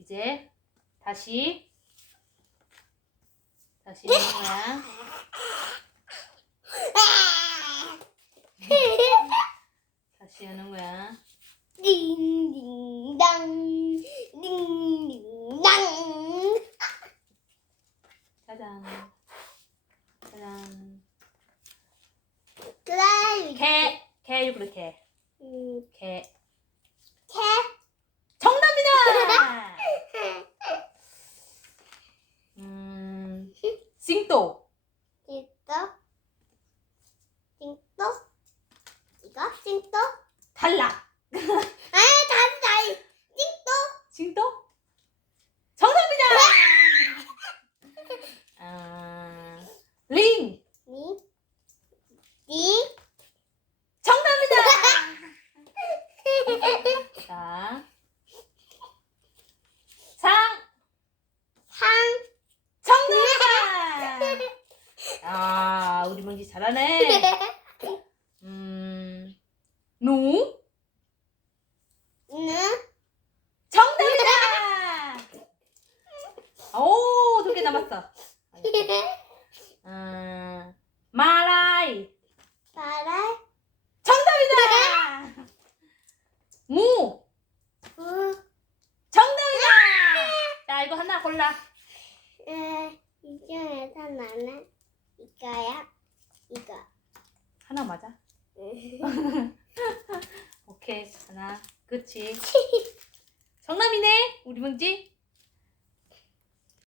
이제 다시 다시 하는 거야. 다시 하는 거야. 딩딩당 딩딩당 짜잔. 짜잔. 그래 개, 개, 그렇게. 음, 개. 캐 정답이다! 음, 싱또. 찡떠 찡떠 이거 찡떠 탈락. 아니 다시 다시 찡떠 싱또? 정답이다! 아, 링. 니 니. 정답이다! 자. 상. 상 정답이다! 아, 우리 멍지 잘하네. 음, 노. 는 정답이다! 오, 두 개 남았어. 음, 마라이. 바랄 정답이다! 무. 우 정답이다! 자, 이거 하나 골라. 에, 이중에서 나는 이거야 이거 하나 맞아? 오케이, 하나. 그치. 정답이네, 우리 뭉지.